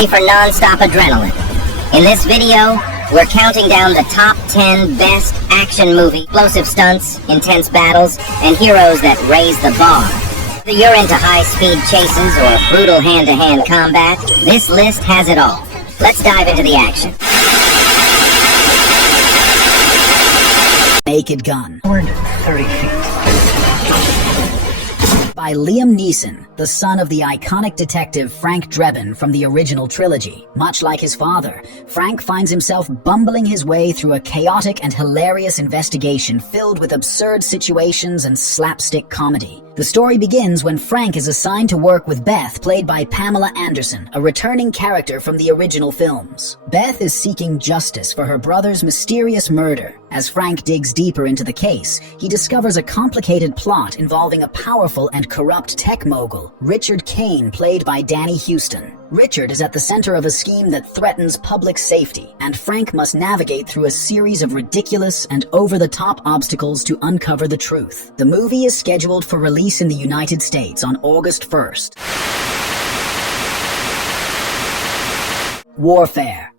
ready for non-stop adrenaline? In this video, we're counting down the top 10 best action movie, explosive stunts, intense battles, and heroes that raise the bar. Whether you're into high-speed chases or brutal hand-to-hand combat, this list has it all. Let's dive into the action. Naked Gun. 30 feet. By Liam Neeson, the son of the iconic detective Frank Drebin from the original trilogy. Much like his father, Frank finds himself bumbling his way through a chaotic and hilarious investigation filled with absurd situations and slapstick comedy. The story begins when Frank is assigned to work with Beth, played by Pamela Anderson, a returning character from the original films. Beth is seeking justice for her brother's mysterious murder. As Frank digs deeper into the case, he discovers a complicated plot involving a powerful and corrupt tech mogul, Richard Kane, played by Danny Houston. Richard is at the center of a scheme that threatens public safety, and Frank must navigate through a series of ridiculous and over-the-top obstacles to uncover the truth. The movie is scheduled for release in the United States on August 1st. Warfare.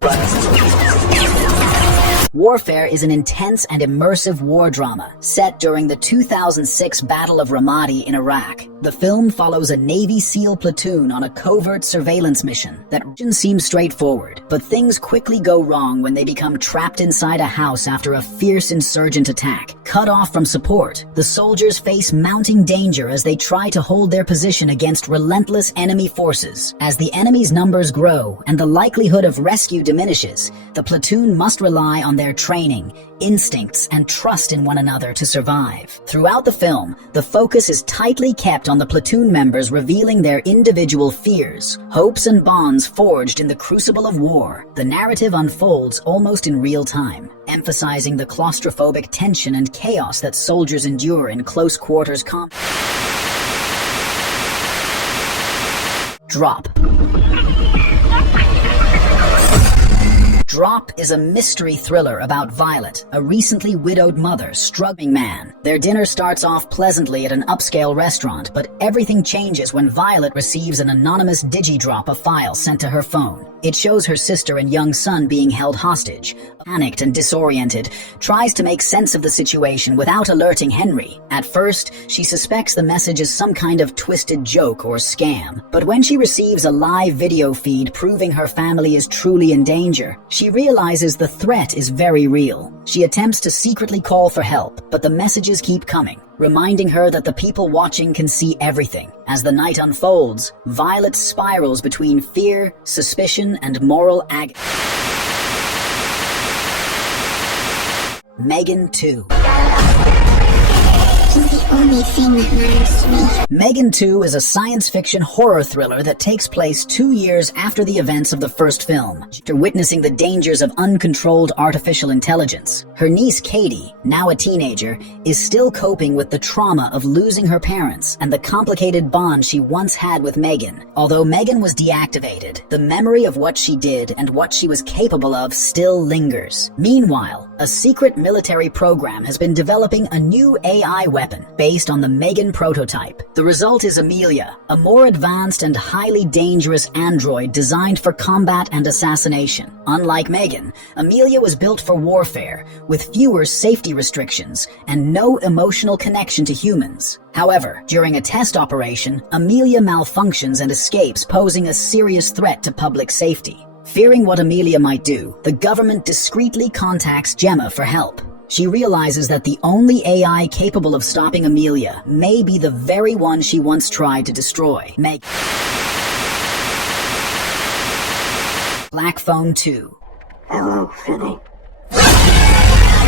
Warfare is an intense and immersive war drama set during the 2006 Battle of Ramadi in Iraq. The film follows a Navy SEAL platoon on a covert surveillance mission that seems straightforward, but things quickly go wrong when they become trapped inside a house after a fierce insurgent attack. Cut off from support, the soldiers face mounting danger as they try to hold their position against relentless enemy forces. As the enemy's numbers grow and the likelihood of rescue diminishes, the platoon must rely on their training, instincts, and trust in one another to survive. Throughout the film, the focus is tightly kept on the platoon members revealing their individual fears, hopes, and bonds forged in the crucible of war. The narrative unfolds almost in real time, emphasizing the claustrophobic tension and chaos that soldiers endure in close quarters combat. Drop. Drop is a mystery thriller about Violet, a recently widowed mother struggling man. Their dinner starts off pleasantly at an upscale restaurant, but everything changes when Violet receives an anonymous digi-drop, a file sent to her phone. It shows her sister and young son being held hostage. Panicked and disoriented, tries to make sense of the situation without alerting Henry. At first, she suspects the message is some kind of twisted joke or scam. But when she receives a live video feed proving her family is truly in danger, she realizes the threat is very real. She attempts to secretly call for help, but the messages keep coming, reminding her that the people watching can see everything. As the night unfolds, Violet spirals between fear, suspicion, and moral agony. Megan 2. The only thing that matters to me. Megan 2 is a science fiction horror thriller that takes place 2 years after the events of the first film. After witnessing the dangers of uncontrolled artificial intelligence, her niece Katie, now a teenager, is still coping with the trauma of losing her parents and the complicated bond she once had with Megan. Although Megan was deactivated, the memory of what she did and what she was capable of still lingers. Meanwhile, a secret military program has been developing a new AI weapon based on the Megan prototype. The result is Amelia, a more advanced and highly dangerous android designed for combat and assassination. Unlike Megan, Amelia was built for warfare, with fewer safety restrictions and no emotional connection to humans. However, during a test operation, Amelia malfunctions and escapes, posing a serious threat to public safety. Fearing what Amelia might do, the government discreetly contacts Gemma for help. She realizes that the only AI capable of stopping Amelia may be the very one she once tried to destroy. Black Phone 2. Hello, Finny.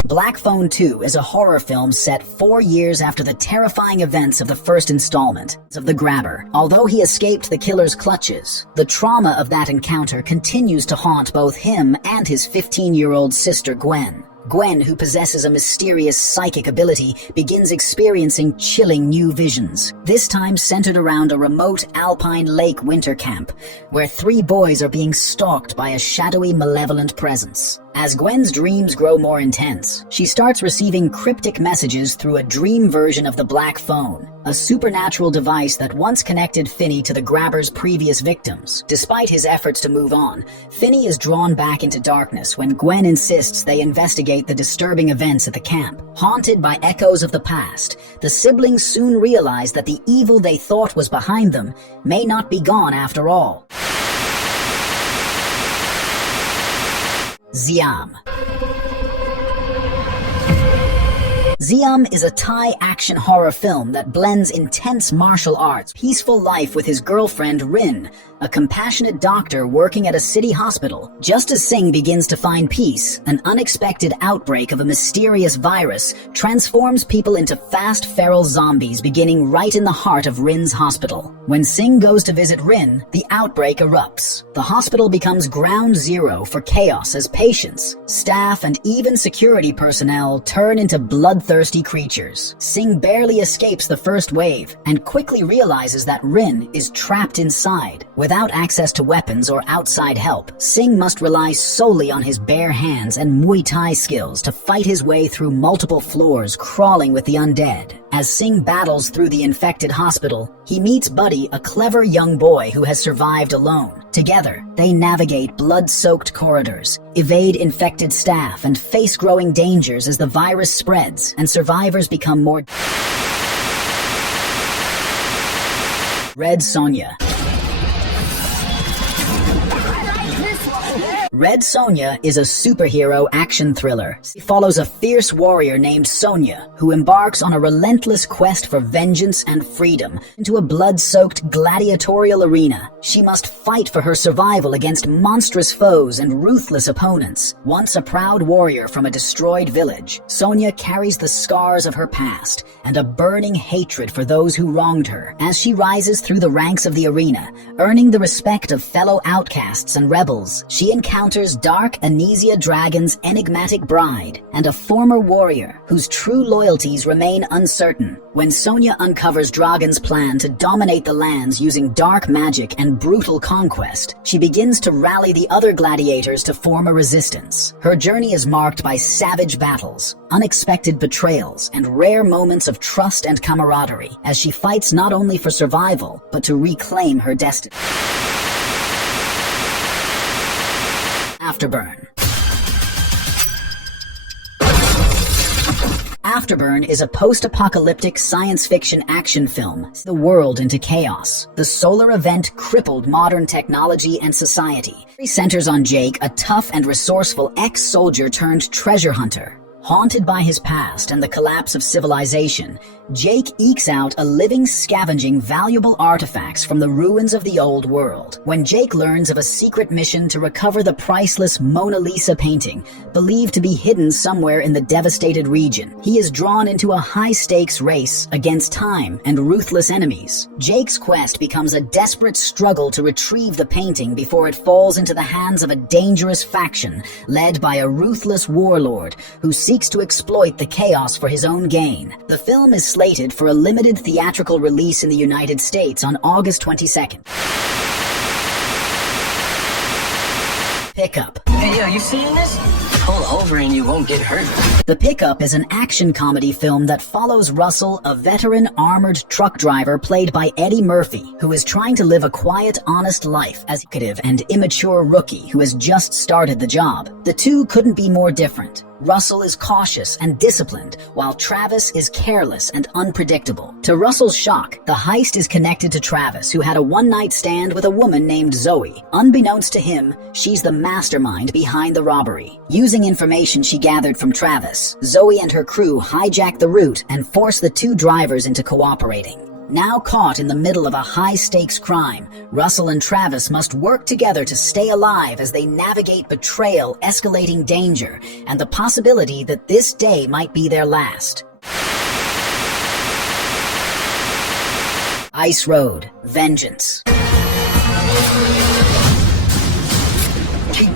Black Phone 2 is a horror film set 4 years after the terrifying events of the first installment of The Grabber. Although he escaped the killer's clutches, the trauma of that encounter continues to haunt both him and his 15-year-old sister Gwen. Gwen, who possesses a mysterious psychic ability, begins experiencing chilling new visions, this time centered around a remote alpine lake winter camp, where 3 boys are being stalked by a shadowy, malevolent presence. As Gwen's dreams grow more intense, she starts receiving cryptic messages through a dream version of the Black Phone, a supernatural device that once connected Finney to the grabber's previous victims. Despite his efforts to move on, Finney is drawn back into darkness when Gwen insists they investigate the disturbing events at the camp. Haunted by echoes of the past, the siblings soon realize that the evil they thought was behind them may not be gone after all. Siam. Siam is a Thai action horror film that blends intense martial arts, peaceful life with his girlfriend Rin, a compassionate doctor working at a city hospital. Just as Singh begins to find peace, an unexpected outbreak of a mysterious virus transforms people into fast feral zombies, beginning right in the heart of Rin's hospital. When Singh goes to visit Rin, the outbreak erupts. The hospital becomes ground zero for chaos as patients, staff, and even security personnel turn into bloodthirsty creatures. Singh barely escapes the first wave and quickly realizes that Rin is trapped inside. Without access to weapons or outside help, Singh must rely solely on his bare hands and Muay Thai skills to fight his way through multiple floors, crawling with the undead. As Singh battles through the infected hospital, he meets Buddy, a clever young boy who has survived alone. Together, they navigate blood-soaked corridors, evade infected staff, and face growing dangers as the virus spreads and survivors become more. Red Sonja. Red Sonja is a superhero action thriller. It follows a fierce warrior named Sonja, who embarks on a relentless quest for vengeance and freedom into a blood-soaked gladiatorial arena. She must fight for her survival against monstrous foes and ruthless opponents. Once a proud warrior from a destroyed village, Sonja carries the scars of her past and a burning hatred for those who wronged her. As she rises through the ranks of the arena, earning the respect of fellow outcasts and rebels, she encounters Dark Anesia Dragon's enigmatic bride and a former warrior whose true loyalties remain uncertain. When Sonja uncovers Dragon's plan to dominate the lands using dark magic and brutal conquest, she begins to rally the other gladiators to form a resistance. Her journey is marked by savage battles, unexpected betrayals, and rare moments of trust and camaraderie as she fights not only for survival, but to reclaim her destiny. Afterburn. Afterburn is a post-apocalyptic science fiction action film, the world into chaos. The solar event crippled modern technology and society. It centers on Jake, a tough and resourceful ex-soldier turned treasure hunter. Haunted by his past and the collapse of civilization, Jake ekes out a living scavenging valuable artifacts from the ruins of the old world. When Jake learns of a secret mission to recover the priceless Mona Lisa painting, believed to be hidden somewhere in the devastated region, he is drawn into a high-stakes race against time and ruthless enemies. Jake's quest becomes a desperate struggle to retrieve the painting before it falls into the hands of a dangerous faction led by a ruthless warlord who seeks to exploit the chaos for his own gain. The film is slated for a limited theatrical release in the United States on August 22nd. Pickup. Hey, yo, you seeing this? Pull over and you won't get hurt. The Pickup is an action comedy film that follows Russell, a veteran armored truck driver played by Eddie Murphy, who is trying to live a quiet, honest life as an and immature rookie who has just started the job. The two couldn't be more different. Russell is cautious and disciplined, while Travis is careless and unpredictable. To Russell's shock, the heist is connected to Travis, who had a one-night stand with a woman named Zoe. Unbeknownst to him, she's the mastermind behind the robbery. Using information she gathered from Travis, Zoe and her crew hijack the route and force the two drivers into cooperating. Now caught in the middle of a high-stakes crime, Russell and Travis must work together to stay alive as they navigate betrayal, escalating danger, and the possibility that this day might be their last. Ice Road: Vengeance.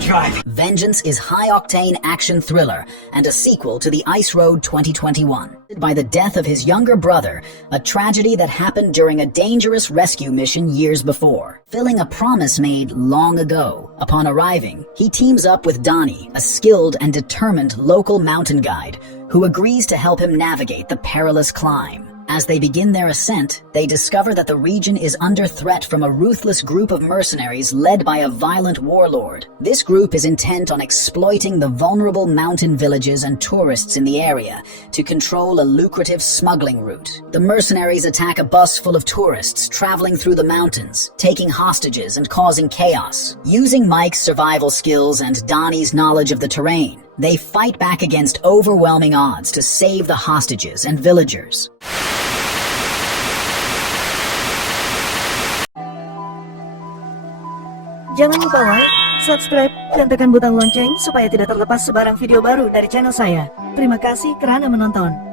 driving. Vengeance is high-octane action thriller and a sequel to the Ice Road 2021. By the death of his younger brother, a tragedy that happened during a dangerous rescue mission years before, fulfilling a promise made long ago. Upon arriving, he teams up with Donnie, a skilled and determined local mountain guide, who agrees to help him navigate the perilous climb. As they begin their ascent, they discover that the region is under threat from a ruthless group of mercenaries led by a violent warlord. This group is intent on exploiting the vulnerable mountain villages and tourists in the area to control a lucrative smuggling route. The mercenaries attack a bus full of tourists traveling through the mountains, taking hostages and causing chaos. Using Mike's survival skills and Donnie's knowledge of the terrain, they fight back against overwhelming odds to save the hostages and villagers. Jangan lupa like, subscribe, dan tekan butang lonceng supaya tidak terlepas sebarang video baru dari channel saya. Terima kasih kerana menonton.